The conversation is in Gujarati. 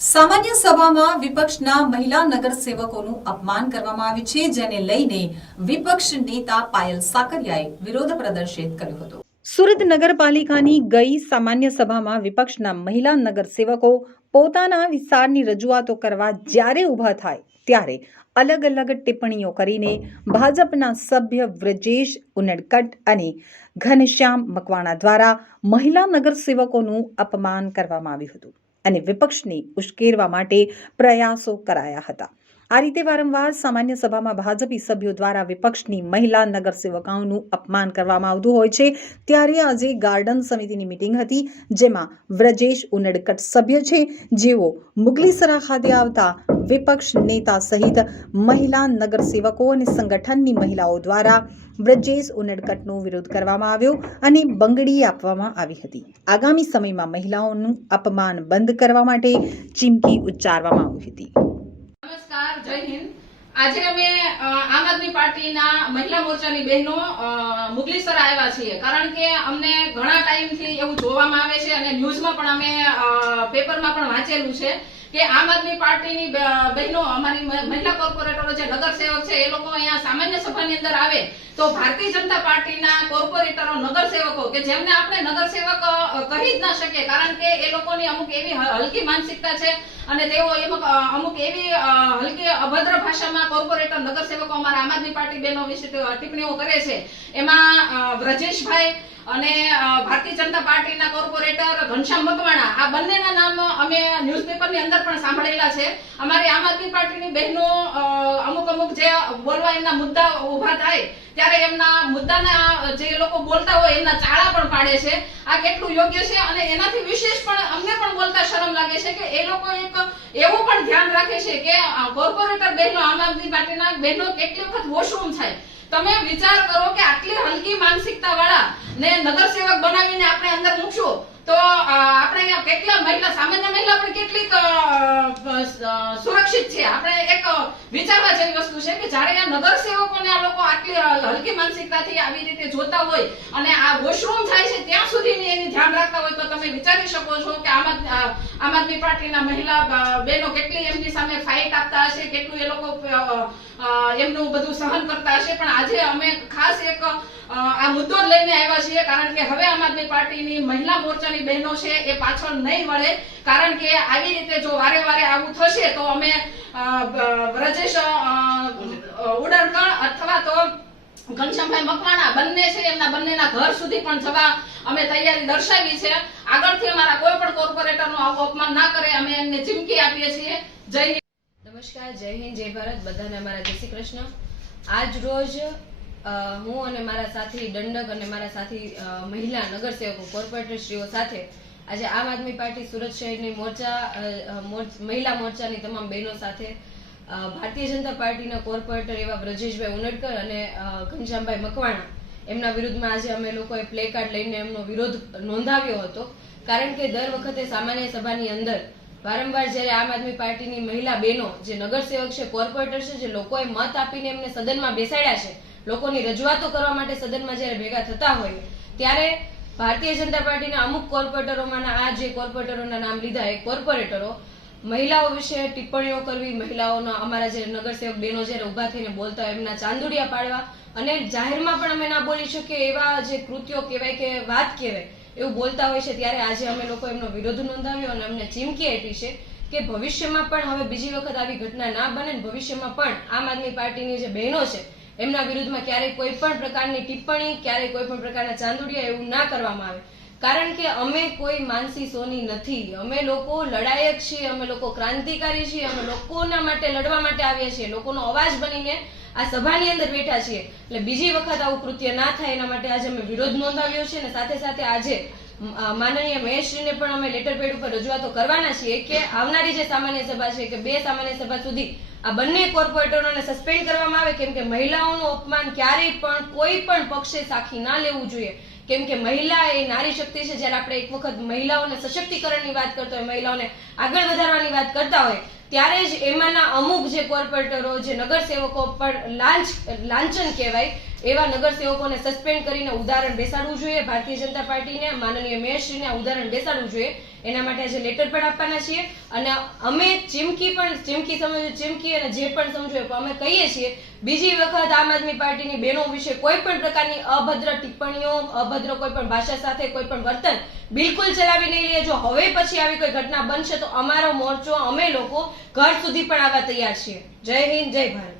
સામાન્ય સભામાં વિપક્ષના મહિલા નગરસેવકોનું અપમાન કરવામાં આવ્યું છે, જેને લઈને વિપક્ષ નેતા પાયલ સાકરિયાએ વિરોધ પ્રદર્શિત કર્યો હતો। સુરત નગરપાલિકાની ગઈ સામાન્ય સભામાં વિપક્ષના મહિલા નગરસેવકો પોતાના વિસ્તારની રજૂઆતો કરવા જ્યારે ઊભા થાય ત્યારે અલગ અલગ ટિપ્પણીઓ કરીને ભાજપના સભ્ય વ્રજેશ ઉનડકટ અને ઘનશ્યામ મકવાણા દ્વારા મહિલા નગરસેવકોનું અપમાન કરવામાં આવ્યું હતું અને વિપક્ષને ઉશ્કેરવા માટે પ્રયાસો કરાયા હતા। આ રીતે વારંવાર સામાન્ય સભામાં ભાજપી સભ્યો દ્વારા વિપક્ષની મહિલા નગરસેવકાઓનું અપમાન કરવામાં આવતું હોય છે, ત્યારે આજે ગાર્ડન સમિતિની મીટિંગ હતી, જેમાં વ્રજેશ ઉનડકટ સભ્ય છે, જેઓ મુગલીસરા ખાતે આવતા વિપક્ષ નેતા સહિત મહિલા નગરસેવકો અને સંગઠનની મહિલાઓ દ્વારા વ્રજેશ ઉનડકટનો વિરોધ કરવામાં આવ્યો અને બંગડી આપવામાં આવી હતી। આગામી સમયમાં મહિલાઓનું અપમાન બંધ કરવા માટે ચીમકી ઉચ્ચારવામાં આવી હતી। નમસ્કાર, જય હિન્દ। આજે અમે આમ આદમી પાર્ટીના મહિલા મોરચાની બહેનો મુગલીસર આવ્યા છીએ, કારણ કે અમને ઘણા ટાઈમથી એવું જોવામાં આવે છે અને ન્યૂઝમાં પણ અમે પેપરમાં પણ વાંચેલું છે કે આમ આદમી પાર્ટીની બહેનો, અમારી મહિલા કોર્પોરેટરો જે નગરસેવક છે, એ લોકો અહીંયા સામાન્ય સભાની અંદર આવે તો ભારતીય જનતા પાર્ટીના કોર્પોરેટરો, નગરસેવકો કે જેમને આપણે નગરસેવક કહી જ ના શકીએ, કારણ કે એ લોકોની અમુક એવી હલકી માનસિકતા છે અને તેઓ અમુક એવી હલકી અભદ્ર ભાષામાં કોર્પોરેટર, નગરસેવકો અમારા આમ આદમી પાર્ટી બહેનો વિશે ટિપ્પણીઓ કરે છે। એમાં વ્રજેશભાઈ અને ભારતીય જનતા પાર્ટીના કોર્પોરેટર ઘનશ્યામ મકવાણા, આ બંનેના નામ અમે ન્યૂઝપેપરની અંદર પણ સાંભળેલા છે। અમારી આમ આદમી પાર્ટીની બહેનો અમુક જે બોલવા એમના મુદ્દા ઉભા થાય ત્યારે એમના મુદ્દાના જે લોકો બોલતા હોય એમના ચાળા પણ પાડે છે। આ કેટલું યોગ્ય છે અને એનાથી વિશેષ પણ અમને પણ બોલતા શરમ લાગે છે કે એ લોકો એક એવું પણ ધ્યાન રાખે છે કે કોર્પોરેટર બહેનો, આમ આદમી પાર્ટીના બહેનો કેટલી વખત વોશરૂમ થાય। તમે વિચાર કરો કે આટલી હલકી માનસિકતા વાળા ને નગરસેવક બનાવીને આપણે અંદર મૂકશું તો આપણે અહીંયા કેટલા મહિલા, સામાન્ય મહિલા પણ કેટલીક સુરક્ષિત છે। આપણે એક વિચારવા જેવી વસ્તુ છે કે જ્યારે આ નગરસેવકોને આ લોકો આટલી હલકી માનસિકતાથી આવી રીતે જોતા હોય અને આ વોશરૂમ થાય છે ત્યાં સુધીની એની ધ્યાન રાખતા હોય તો તમે વિચારી શકો છો કે આમ આદમી પાર્ટીના મહિલા બહેનો કેટલી એમની સામે ફાઇટ આપતા હશે, કેટલું એ લોકો એમનું બધું સહન કરતા હશે। પણ આજે અમે ખાસ એક આ મુદ્દો જ લઈને આવ્યા છીએ, કારણ કે હવે આમ આદમી પાર્ટીની મહિલા મોરચાની બહેનો છે એ પાછળ નહીં વળે, કારણ કે આવી રીતે જો વારે વારે આવું થશે તો અમે વ્રજેશ ઉનડકટ અથવા તો ઘનશ્યામભાઈ મકવાણા બંને છે, એમના બંનેના ઘર સુધી પણ જવા અમે તૈયારી દર્શાવી છે। આગળથી અમારા કોઈ પણ કોર્પોરેટરનું આવું અપમાન ના કરે અમે એમને ચીમકી આપીએ છીએ। જય હિન્દ। નમસ્કાર, જય હિન્દ, જય ભારત, બધાને અમારા જય શ્રી કૃષ્ણ। આજ રોજ હું અને મારા સાથી દંડક અને મારા સાથી મહિલા નગરસેવકો, કોર્પોરેટરશ્રીઓ સાથે આજે આમ આદમી પાર્ટી સુરત શહેરની મહિલા મોરચાની તમામ બહેનો સાથે ભારતીય જનતા પાર્ટીના કોર્પોરેટર એવા વ્રજેશભાઈ ઉનડકટ અને ઘનશ્યામભાઈ મકવાણા એમના વિરુદ્ધમાં આજે અમે લોકોએ પ્લે કાર્ડ લઈને એમનો વિરોધ નોંધાવ્યો હતો, કારણ કે દર વખતે સામાન્ય સભાની અંદર વારંવાર જ્યારે આમ આદમી પાર્ટીની મહિલા બહેનો જે નગરસેવક છે, કોર્પોરેટર છે, જે લોકોએ મત આપીને એમને સદનમાં બેસાડ્યા છે, લોકોની રજૂઆતો કરવા માટે સદનમાં જ્યારે ભેગા થતા હોય ત્યારે ભારતીય જનતા પાર્ટીના અમુક કોર્પોરેટરોમાંના આ જે કોર્પોરેટરોના નામ લીધા એ કોર્પોરેટરો મહિલાઓ વિશે ટિપ્પણીઓ કરવી, મહિલાઓના અમારા જે નગરસેવક બહેનો જ્યારે ઊભા થઈને બોલતા હોય એમના ચાંદુડિયા પાડવા અને જાહેરમાં પણ અમે ના બોલી શકીએ એવા જે કૃત્યો કહેવાય કે વાત કહેવાય એવું બોલતા હોય છે, ત્યારે આજે અમે લોકો એમનો વિરોધ નોંધાવ્યો અને અમને ચીમકી આપી છે કે ભવિષ્યમાં પણ હવે બીજી વખત આવી ઘટના ના બને, ભવિષ્યમાં પણ આમ આદમી પાર્ટીની જે બહેનો છે એમના વિરુદ્ધમાં ક્યારેય કોઈ પણ પ્રકારની ટિપ્પણી, ક્યારેય કોઈ પણ પ્રકારના ચાંદુડિયા એવું ના કરવામાં આવે, કારણ કે અમે કોઈ માનસી સોની નથી। અમે લોકો લડાયક છીએ, અમે લોકો ક્રાંતિકારી છીએ, અમે લોકોના માટે લડવા માટે આવ્યા છીએ, લોકોનો અવાજ બનીને આ સભાની અંદર બેઠા છીએ। એટલે બીજી વખત આવું કૃત્ય ના થાય એના માટે આજે અમે વિરોધ નોંધાવ્યો છે અને સાથે સાથે આજે માનનીય મહેશજીને પણ અમે લેટર પેડ ઉપર રજૂઆતો કરવાના છીએ કે આવનારી જે સામાન્ય સભા છે કે 2 સામાન્ય સભા સુધી આ બંને કોર્પોરેટરોને સસ્પેન્ડ કરવામાં આવે, કેમ કે મહિલાઓનું અપમાન ક્યારેય પણ કોઈ પણ પક્ષે સાખી ના લેવું જોઈએ, કેમ કે મહિલા એ નારી શક્તિ છે। જ્યારે આપણે એક વખત મહિલાઓને સશક્તિકરણની વાત કરતા હોય, મહિલાઓને આગળ વધારવાની વાત કરતા હોય, ત્યારે જ એમાંના અમુક જે કોર્પોરેટરો, જે નગરસેવકો પર લાંછન કહેવાય એવા નગરસેવકોને સસ્પેન્ડ કરીને ઉદાહરણ બેસાડવું જોઈએ. ભારતીય જનતા પાર્ટીને માનનીય મેયરશ્રીને આ ઉદાહરણ બેસાડવું જોઈએ. એના માટે આજે લેટર પણ આપવાના છીએ અને અમે ચીમકી સમજો ચીમકી અને જે પણ સમજો અમે કહીએ છીએ બીજી વખત આમ આદમી પાર્ટીની બહેનો વિશે કોઈ પણ પ્રકારની અભદ્ર ટિપ્પણીઓ, અભદ્ર કોઈ પણ ભાષા સાથે કોઈ પણ વર્તન બિલકુલ ચલાવી નહીં લઈએ. જો હવે પછી આવી કોઈ ઘટના બનશે તો અમારો મોરચો અમે લોકો ઘર સુધી પણ આવવા તૈયાર છીએ. જય હિન્દ, જય ભારત.